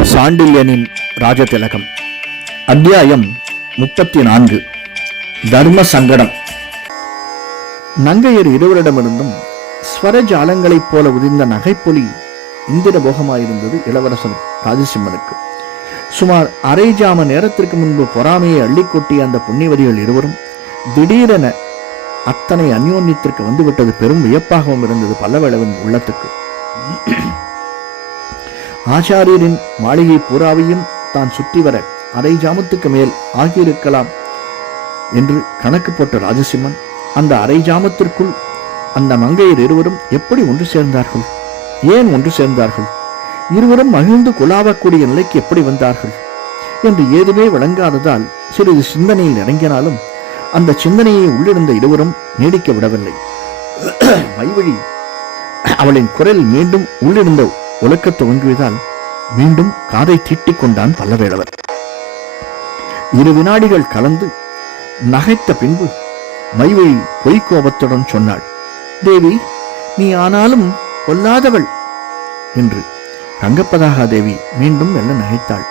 சாண்டில்யனின் ராஜதிலகம். அத்தியாயம் முப்பத்தி நான்கு தர்ம சங்கடம். நங்கையர் இருவரிடமிருந்தும் ஸ்வரஜாலங்களைப் போல உதிர்ந்த நகைப்பொலி இந்திர போகமாயிருந்தது இளவரசன் ராஜசிம்மனுக்கு. சுமார் அரை ஜாம நேரத்திற்கு முன்பு பொறாமையை அள்ளிக்கொட்டிய அந்த புண்ணியவதிகள் இருவரும் திடீரென அத்தனை அந்யோன்யத்திற்கு வந்துவிட்டது பெரும் வியப்பாகவும் இருந்தது பல்லவேளவன் உள்ளத்துக்கு. ஆச்சாரியரின் மாளிகை பூராவையும் தான் சுற்றி வர அரை ஜாமத்துக்கு மேல் ஆகியிருக்கலாம் என்று கணக்கு போட்ட ராஜசிம்மன் அந்த அரை ஜாமத்திற்குள் அந்த மங்கையர் இருவரும் எப்படி ஒன்று சேர்ந்தார்கள்? ஏன் ஒன்று சேர்ந்தார்கள்? இருவரும் மகிழ்ந்து குலாவக்கூடிய நிலைக்கு எப்படி வந்தார்கள்? என்று ஏதுமே விளங்காததால் சிறிது சிந்தனையில் இறங்கினாலும் அந்த சிந்தனையை உள்ளிருந்த இருவரும் நீடிக்க விடவில்லை. மைவழி அவளின் குரல் மீண்டும் உள்ளிருந்த உலக்கத் துவங்குவதால் மீண்டும் காதை தீட்டிக் கொண்டான் பல்லவேளவன் இரு வினாடிகள் கலந்து நகைத்த பின்பு மைவழி பொய்க்கோபத்துடன் சொன்னாள் தேவி நீ ஆனாலும் பொல்லாதவள் என்று. ரங்கப்பதாகா தேவி மீண்டும் மெல்ல நகைத்தாள்.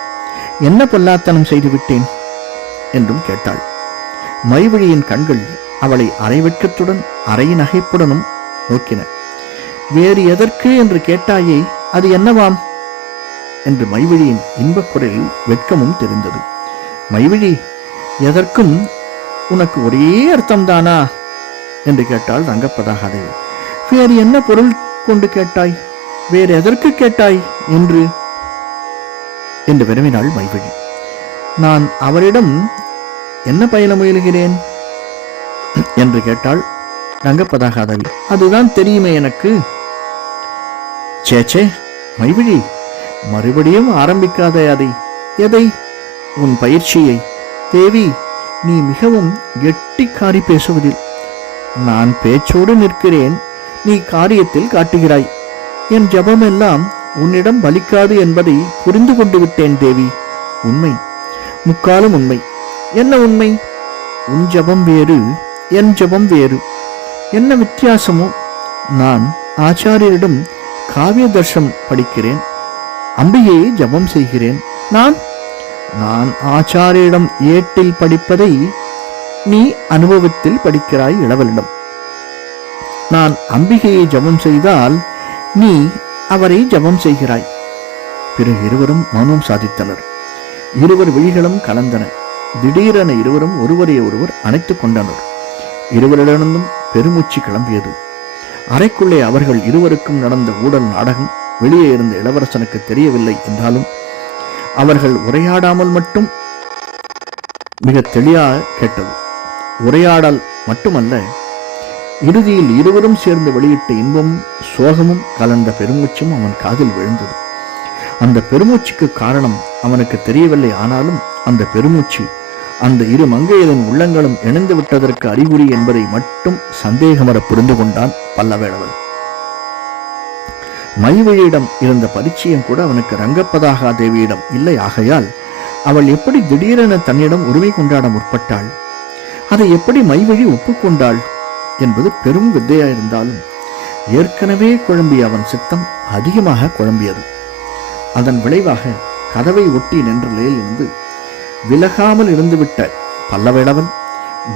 என்ன பொல்லாத்தனம் செய்து விட்டேன்? என்றும் கேட்டாள். மைவழியின் கண்கள் அவளை அரைவெட்கத்துடன் அரை நகைப்புடனும் நோக்கின. வேறு எதற்கு? என்று கேட்டாயே அது என்னவாம்? என்று மைவிழியின் இன்பக் குரலில் வெட்கமும் தெரிந்தது. மைவிழி எதற்கும் உனக்கு ஒரே அர்த்தம்தானா? என்று கேட்டாள் ரங்கப்பதாகாதேவி வேறு என்ன பொருள் கொண்டு கேட்டாய்? வேறு எதற்கு கேட்டாய் என்று? என்று விரும்பினாள் மைவிழி. நான் அவரிடம் என்ன பயில முயலுகிறேன்? என்று கேட்டாள் ரங்கப்பதாகாதவி அதுதான் தெரியுமே எனக்கு. சேச்சே மைவிழி மறுபடியும் ஆரம்பிக்காதே அதை. எதை? உன் பயிற்சியை. தேவி நீ மிகவும் கெட்டிக்காரி பேசுவதில். நான் பேச்சோடு நிற்கிறேன். நீ காரியத்தில் காட்டுகிறாய். என் ஜபமெல்லாம் உன்னிடம் பலிக்காது என்பதை புரிந்து கொண்டு விட்டேன் தேவி. உண்மை. முக்காலும் உண்மை. என்ன உண்மை? உன் ஜபம் வேறு என் ஜபம் வேறு. என்ன வித்தியாசமோ? நான் ஆச்சாரியரிடம் காவிய தர்ஷம் படிக்கிறேன் அம்பிகையை ஜபம் செய்கிறேன். நான் நான் ஆச்சாரியிடம் ஏட்டில் படிப்பதை நீ அனுபவத்தில் படிக்கிறாய் இளவலிடம். நான் அம்பிகையை ஜபம் செய்தால் நீ அவரை ஜபம் செய்கிறாய். பிறகு இருவரும் மௌனம் சாதித்தனர். இருவர் விழிகளும் கலந்தன. திடீரென இருவரும் ஒருவரை ஒருவர் அணைத்துக் கொண்டனர். இருவரிடமிருந்தும் பெருமூச்சு கிளம்பியது. அறைக்குள்ளே அவர்கள் இருவருக்கும் நடந்த ஊடல் நாடகம் வெளியே இருந்த இளவரசனுக்கு தெரியவில்லை என்றாலும் அவர்கள் உரையாடாமல் மட்டும் மிக தெளிவாக கேட்டது. உரையாடல் மட்டுமல்ல இறுதியில் இருவரும் சேர்ந்து வெளியிட்ட இன்பமும் சோகமும் கலந்த பெருமூச்சும் அவன் காதில் விழுந்தது. அந்த பெருமூச்சுக்கு காரணம் அவனுக்கு தெரியவில்லை ஆனாலும் அந்த பெருமூச்சு அந்த இரு மங்கையரின் உள்ளங்களும் இணைந்து விட்டதற்கு அறிகுறி என்பதை மட்டும் சந்தேகமர புரிந்து கொண்டான். பல்லவேளவன் மைவழியிடம் இருந்த பரிச்சயம் கூட அவனுக்கு ரங்கப்பதாகா தேவியிடம் இல்லை. ஆகையால் அவள் எப்படி திடீரென தன்னிடம் உரிமை கொண்டாட முற்பட்டாள்? அதை எப்படி மைவழி ஒப்புக்கொண்டாள்? என்பது பெரும் வித்தையாயிருந்தாலும் ஏற்கனவே குழம்பிய அவன் சித்தம் அதிகமாக குழம்பியது. அதன் விளைவாக கதவை ஒட்டி நின்ற நிலையிலிருந்து விலகாமல் இருந்துவிட்ட பல்லவேளவன்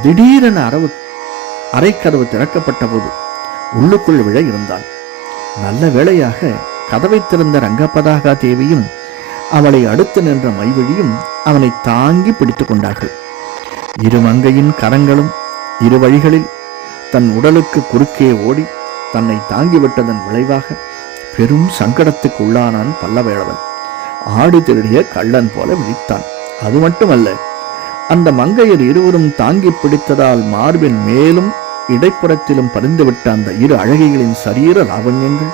திடீரென அரவு அரைக்கதவு திறக்கப்பட்ட போது உள்ளுக்குள் விழ இருந்தாள். நல்ல வேளையாக கதவை திறந்த ரங்கபதாகா தேவியும் அவளை அடுத்து நின்ற மைவழியும் அவனை தாங்கி பிடித்துக் கொண்டார்கள். இரு மங்கையின் கரங்களும் இரு வழிகளில் தன் உடலுக்கு குறுக்கே ஓடி தன்னை தாங்கிவிட்டதன் விளைவாக பெரும் சங்கடத்துக்கு உள்ளானான் பல்லவேளவன் ஆடு திருடிய கள்ளன் போல விழித்தான். அது மட்டுமல்ல அந்த மங்கையர் இருவரும் தாங்கி பிடித்ததால் மார்பின் மேலும் இடைப்புறத்திலும் பறிந்துவிட்ட அந்த இரு அழகிகளின் சரீர லாவண்யங்கள்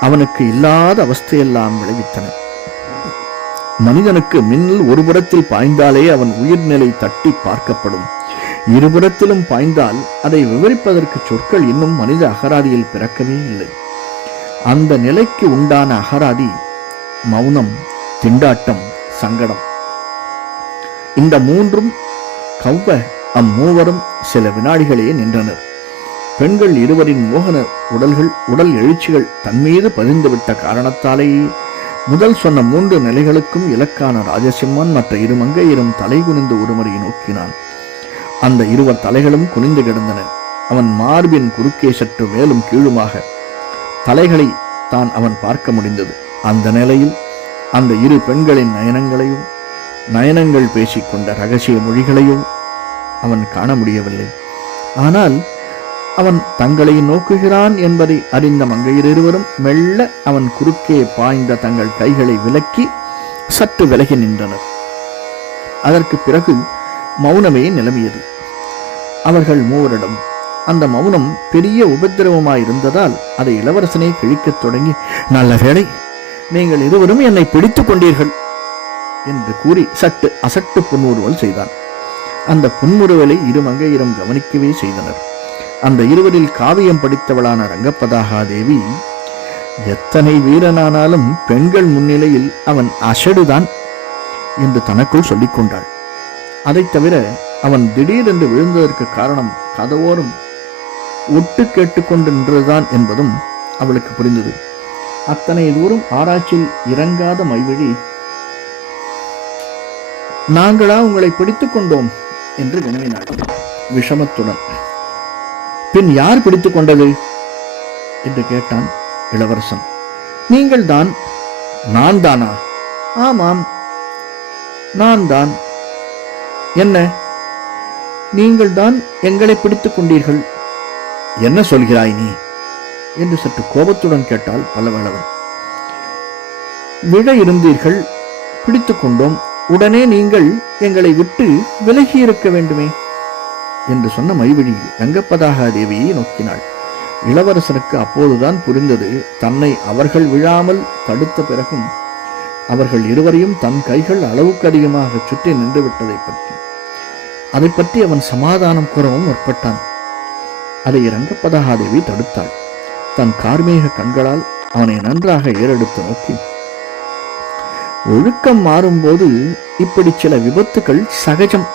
அவனுக்கு இல்லாத அவஸ்தையெல்லாம் விளைவித்தன. மனிதனுக்கு மின்னல் ஒரு புறத்தில் பாய்ந்தாலே அவன் உயிர்நிலை தட்டி பார்க்கப்படும். இருபுறத்திலும் பாய்ந்தால் அதை விவரிப்பதற்கு சொற்கள் இன்னும் மனித அகராதியில் பிறக்கவே இல்லை. அந்த நிலைக்கு உண்டான அகராதி மௌனம் திண்டாட்டம் சங்கடம். இந்த மூன்றும் கவ்வ அம்மூவரும் சில வினாடிகளே நின்றனர். பெண்கள் இருவரின் மோகன உடல்கள் உடல் எழுச்சிகள் தன்மீது பதிந்துவிட்ட காரணத்தாலேயே முதல் சொன்ன மூன்று நிலைகளுக்கும் இலக்கான ராஜசிம்மன் மற்ற இரு மங்கையரும் தலை குனிந்து ஒருமுறை நோக்கினான். அந்த இருவர் தலைகளும் குனிந்து கிடந்தன. அவன் மார்பின் குறுக்கே சற்று மேலும் கீழுமாக தலைகளை தான் அவன் பார்க்க முடிந்தது. அந்த நிலையில் அந்த இரு பெண்களின் நயனங்களையும் நயனங்கள் பேசிக்கொண்ட ரகசிய மொழிகளையும் அவன் காண முடியவில்லை ஆனால் அவன் தங்களை நோக்குகிறான் என்பதை அறிந்த மங்கையர் இருவரும் மெல்ல அவன் குறுக்கே பாய்ந்த தங்கள் கைகளை விலக்கி சற்று விலகி நின்றனர். அதற்கு பிறகு மௌனமே நிலவியது. அவர்கள் மூவரிடம் அந்த மௌனம் பெரிய உபத்திரவமாயிருந்ததால் அதை இளவரசனே கிழிக்கத் தொடங்கி நல்ல வேளை நீங்கள் இருவரும் என்னை பிடித்துக் கொண்டீர்கள் என்று கூறி சட்டு அசட்டு புன்னூறுவல் செய்தான். அந்த புன்முறுவலை இரு மங்கையரும் கவனிக்கவே செய்தனர். அந்த இருவரில் காவியம் படித்தவளான ரங்கப்பதாகாதேவி எத்தனை வீரனானாலும் பெண்கள் முன்னிலையில் அவன் அசடுதான் என்று தனக்குள் சொல்லிக் கொண்டாள். அதைத் தவிர அவன் திடீரென்று விழுந்ததற்கு காரணம் கதவோரும் ஒட்டு கேட்டுக்கொண்டு நின்றதுதான் என்பதும் அவளுக்கு புரிந்தது. அத்தனை தூரம் ஆராய்ச்சியில் இறங்காத மைவழி நாங்களா உங்களை பிடித்துக் கொண்டோம். என்று வினவினாள். விஷமத்துடன் பின் யார் பிடித்துக் கொண்டது? என்று கேட்டான் இளவரசன். நீங்கள் தான். நான் தானா? ஆமாம். நான் தான். என்ன? நீங்கள் தான் எங்களை பிடித்துக் கொண்டீர்கள். என்ன சொல்கிறாய் நீ? என்று சற்று கோபத்துடன் கேட்டால் பல்லவளவன் விழ இருந்தீர்கள் பிடித்துக் கொண்டோம். உடனே நீங்கள் எங்களை விட்டு விலகி இருக்க வேண்டுமே என்று சொன்ன மைவிழி ரங்கப்பதாகா தேவியை நோக்கினாள். இளவரசனுக்கு அப்போதுதான் புரிந்தது தன்னை அவர்கள் விழாமல் தடுத்த பிறகும் அவர்கள் இருவரையும் தன் கைகள் அளவுக்கு அதிகமாக சுற்றி நின்று விட்டதை பற்றி. அதை பற்றி அவன் சமாதானம் கூறவும் முற்பட்டான். அதை ரங்கப்பதாகாதேவி தடுத்தாள். தன் கார்மேக கண்களால் அவனை நன்றாக ஏறெடுத்து நோக்கி ஒழுக்கம் மாறும்போது இப்படி சில விபத்துக்கள் சகஜம்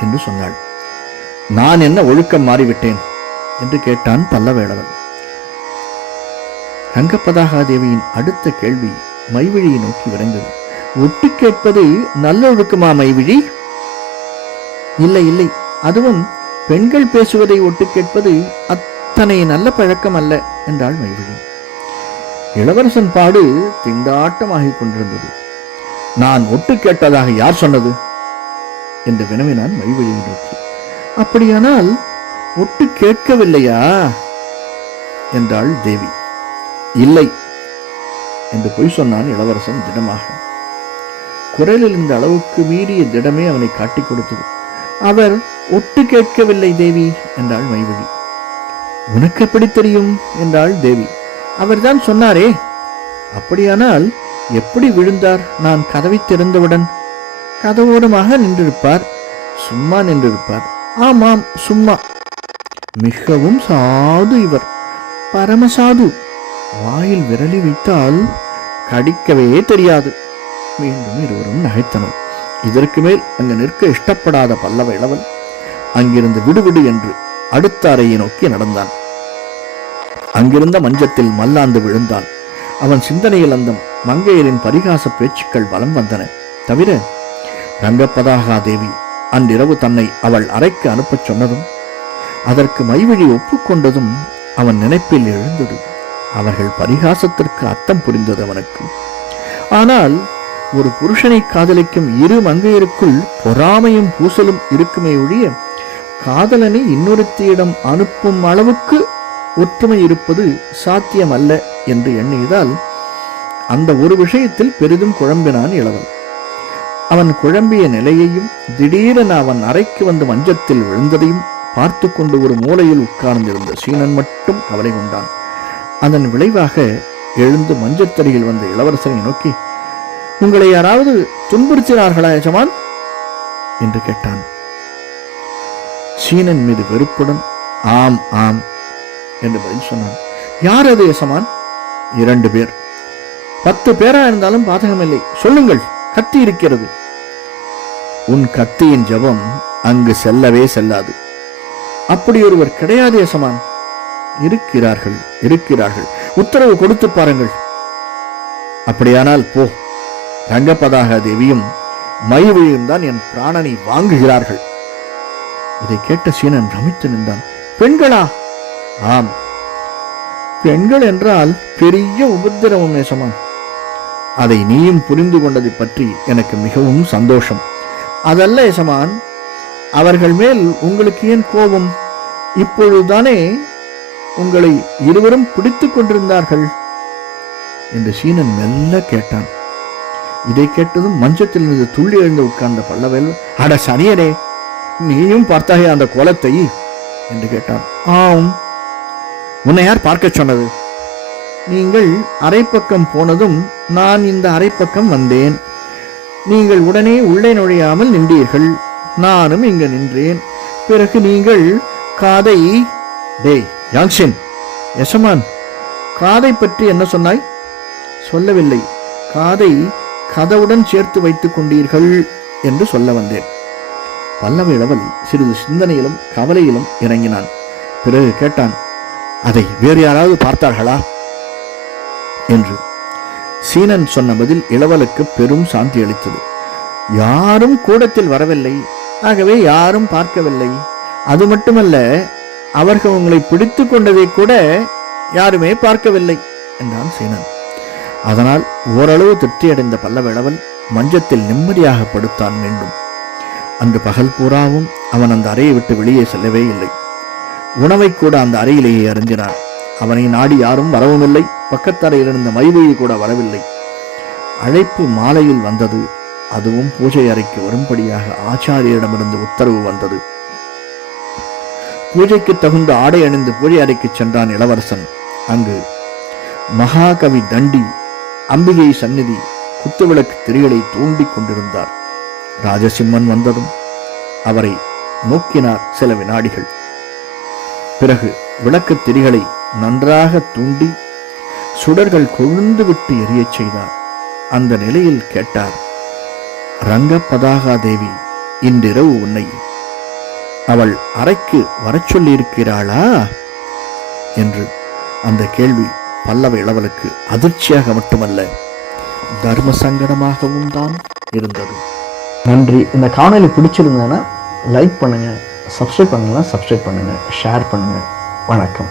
என்று சொன்னாள். நான் என்ன ஒழுக்கம் மாறிவிட்டேன்? என்று கேட்டான் பல்லவேளவன் ரங்கப்பதாகாதேவியின் அடுத்த கேள்வி மைவிழியை நோக்கி விரைந்தது. ஒட்டு கேட்பது நல்லொழுக்கமா மைவிழி? இல்லை இல்லை. அதுவும் பெண்கள் பேசுவதை ஒட்டு கேட்பது அத்தனை நல்ல பழக்கம் அல்ல என்றாள் மைவிழி. இளவரசன் பாடு திண்டாட்டமாகிக் கொண்டிருந்தது. நான் ஒட்டு கேட்டதாக யார் சொன்னது? என்று வினவினான் மைவிழியை நோக்கி. அப்படியானால் ஒட்டு கேட்கவில்லையா? என்றாள் தேவி. இல்லை என்று பொய் சொன்னான் இளவரசன் திடமாக. குரலில் இந்த அளவுக்கு மீறிய திடமே அவனை காட்டிக் கொடுத்தது. அவர் ஒட்டு கேட்கவில்லை தேவி என்றாள் மைவழி. உனக்கு எப்படி தெரியும்? என்றாள் தேவி. அவர்தான் சொன்னாரே. அப்படியானால் எப்படி விழுந்தார்? நான் கதவை திறந்தவுடன் கதவோரமாக நின்றிருப்பார் சும்மா நின்றிருப்பார். ஆமாம் சும்மா. மிகவும் சாது இவர். பரமசாது. வாயில் விரலி வைத்தால் கடிக்கவே தெரியாது. மீண்டும் இருவரும் நகைத்தனர். இதற்கு மேல் அங்கு நிற்க இஷ்டப்படாத பல்லவ இளவன் அங்கிருந்து விடுவிடு என்று அடுத்த அறையை நோக்கி நடந்தான். அங்கிருந்த மஞ்சத்தில் மல்லாந்து விழுந்தான். அவன் சிந்தனையில் அந்த மங்கையரின் பரிகாச பேச்சுக்கள் வலம் வந்தன. தவிர ரங்கப்பதாகா தேவி அன்றிரவு தன்னை அவள் அறைக்கு அனுப்பச் சொன்னதும் அதற்கு மைவிழி ஒப்புக்கொண்டதும் அவன் நினைப்பில் எழுந்தது. அவர்கள் பரிகாசத்திற்கு அர்த்தம் புரிந்தது அவனுக்கு. ஆனால் ஒரு புருஷனை காதலிக்கும் இரு மங்கையருக்குள் பொறாமையும் பூசலும் இருக்குமே ஒழிய காதலனை இன்னொருத்தியிடம் அனுப்பும் அளவுக்கு ஒற்றுமை இருப்பது சாத்தியமல்ல என்று எண்ணியதால் அந்த ஒரு விஷயத்தில் பெரிதும் குழம்பினான் இளவன் அவன் குழம்பிய நிலையையும் திடீரென அவன் அறைக்கு வந்து மஞ்சத்தில் விழுந்ததையும் பார்த்து கொண்டு ஒரு மூலையில் உட்கார்ந்திருந்த சீனன் மட்டும் கவலை கொண்டான். அதன் விளைவாக எழுந்து மஞ்சத்தடியில் வந்த இளவரசனை நோக்கி உங்களை யாராவது துன்புறுத்தினார்களா எஜமான்? என்று கேட்டான். சீனன் மீது வெறுப்புடன் ஆம் ஆம் என்று பதில் சொன்னான். யார் அது எசமான் இரண்டு பேர். பத்து பேரா இருந்தாலும் பாதகமில்லை. சொல்லுங்கள் கத்தி இருக்கிறது. உன் கத்தியின் ஜபம் அங்கு செல்லவே செல்லாது. அப்படி ஒருவர் கிடையாது யசமான் இருக்கிறார்கள் இருக்கிறார்கள். உத்தரவு கொடுத்து பாருங்கள். அப்படியானால் போ. ரங்கபதாக தேவியும் மைவிழியும் தான் என் பிராணனை வாங்குகிறார்கள். இதை கேட்ட சீனன் ரமித்து நின்றான். பெண்களா? ஆம். பெண்கள் என்றால் பெரிய உபத்திரவம் நேசமான் அதை நீயும் புரிந்து கொண்டதை பற்றி எனக்கு மிகவும் சந்தோஷம். அதல்ல எசமான் அவர்கள் மேல் உங்களுக்கு ஏன் கோபம்? இப்பொழுதுதானே உங்களை இருவரும் பிடித்துக் கொண்டிருந்தார்கள்? என்று சீனன் மெல்ல கேட்டான். இதை கேட்டதும் மஞ்சத்தில் இருந்து துள்ளி எழுந்து உட்கார்ந்த பல்லவேல் அட சனியனே நீயும் பார்த்தாயே அந்த கோலத்தை? என்று கேட்டான். ஆம். உன்னை யார் பார்க்க சொன்னது? நீங்கள் அரைப்பக்கம் போனதும் நான் இந்த அரைப்பக்கம் வந்தேன். நீங்கள் உடனே உள்ளே நுழையாமல் நின்றீர்கள். நானும் இங்கு நின்றேன். பிறகு நீங்கள் காதை டேய் யாங்ஷின் யசமான் காதை பற்றி என்ன சொன்னாய்? சொல்லவில்லை. காதை கதவுடன் சேர்த்து வைத்துக் கொண்டீர்கள் என்று சொல்ல வந்தேன். பல்லவ இளவல் சிறிது சிந்தனையிலும் கவலையிலும் இறங்கினான். பிறகு கேட்டான் அதை வேறு யாராவது பார்த்தார்களா? என்று. சீனன் சொன்ன பதில் இளவலுக்கு பெரும் சாந்தி அளித்தது. யாரும் கூடத்தில் வரவில்லை. ஆகவே யாரும் பார்க்கவில்லை. அது மட்டுமல்ல அவர்கள் உங்களை பிடித்து கொண்டதை கூட யாருமே பார்க்கவில்லை என்றான் சீனன். அதனால் ஓரளவு திருப்தியடைந்த பல்லவளவன் மஞ்சத்தில் நிம்மதியாக படுத்தான் மீண்டும். அன்று பகல் பூராவும் அவன் அந்த அறையை விட்டு வெளியே செல்லவே இல்லை. உணவை கூட அந்த அறையிலேயே அருந்தினான். அவனை நாடி யாரும் வரவும் இல்லை பக்கத்தரையில் இருந்த மைவிழி கூட வரவில்லை. அழைப்பு மாலையில் வந்தது. அதுவும் பூஜை அறைக்கு வரும்படியாக ஆச்சாரியரிடமிருந்து உத்தரவு வந்தது. பூஜைக்கு தகுந்த ஆடை அணிந்து பூஜை அறைக்கு சென்றான் இளவரசன். அங்கு மகாகவி தண்டி அம்பிகை சந்நிதி குத்துவிளக்கு திரிகளை தூண்டிக் கொண்டிருந்தார். ராஜசிம்மன் வந்ததும் அவரை நோக்கினார் சில வினாடிகள். பிறகு விளக்குத் திரிகளை நன்றாக தூண்டி சுடர்கள் கொழுந்து விட்டு எரியச் செய்தார். அந்த நிலையில் கேட்டார் ரங்கபதாகா தேவி இன்றிரவு உன்னை அவள் அறைக்கு வரச் சொல்லியிருக்கிறாளா? என்று அந்த கேள்வி பல்லவ இளவலுக்கு அதிர்ச்சியாக மட்டுமல்ல தர்ம சங்கடமாகவும் தான் இருந்தது. நன்றி. இந்த காணொலி பிடிச்சிருந்ததுன்னா லைக் பண்ணுங்கள் சப்ஸ்கிரைப் பண்ணலாம் சப்ஸ்கிரைப் பண்ணுங்கள் ஷேர் பண்ணுங்கள் வணக்கம்.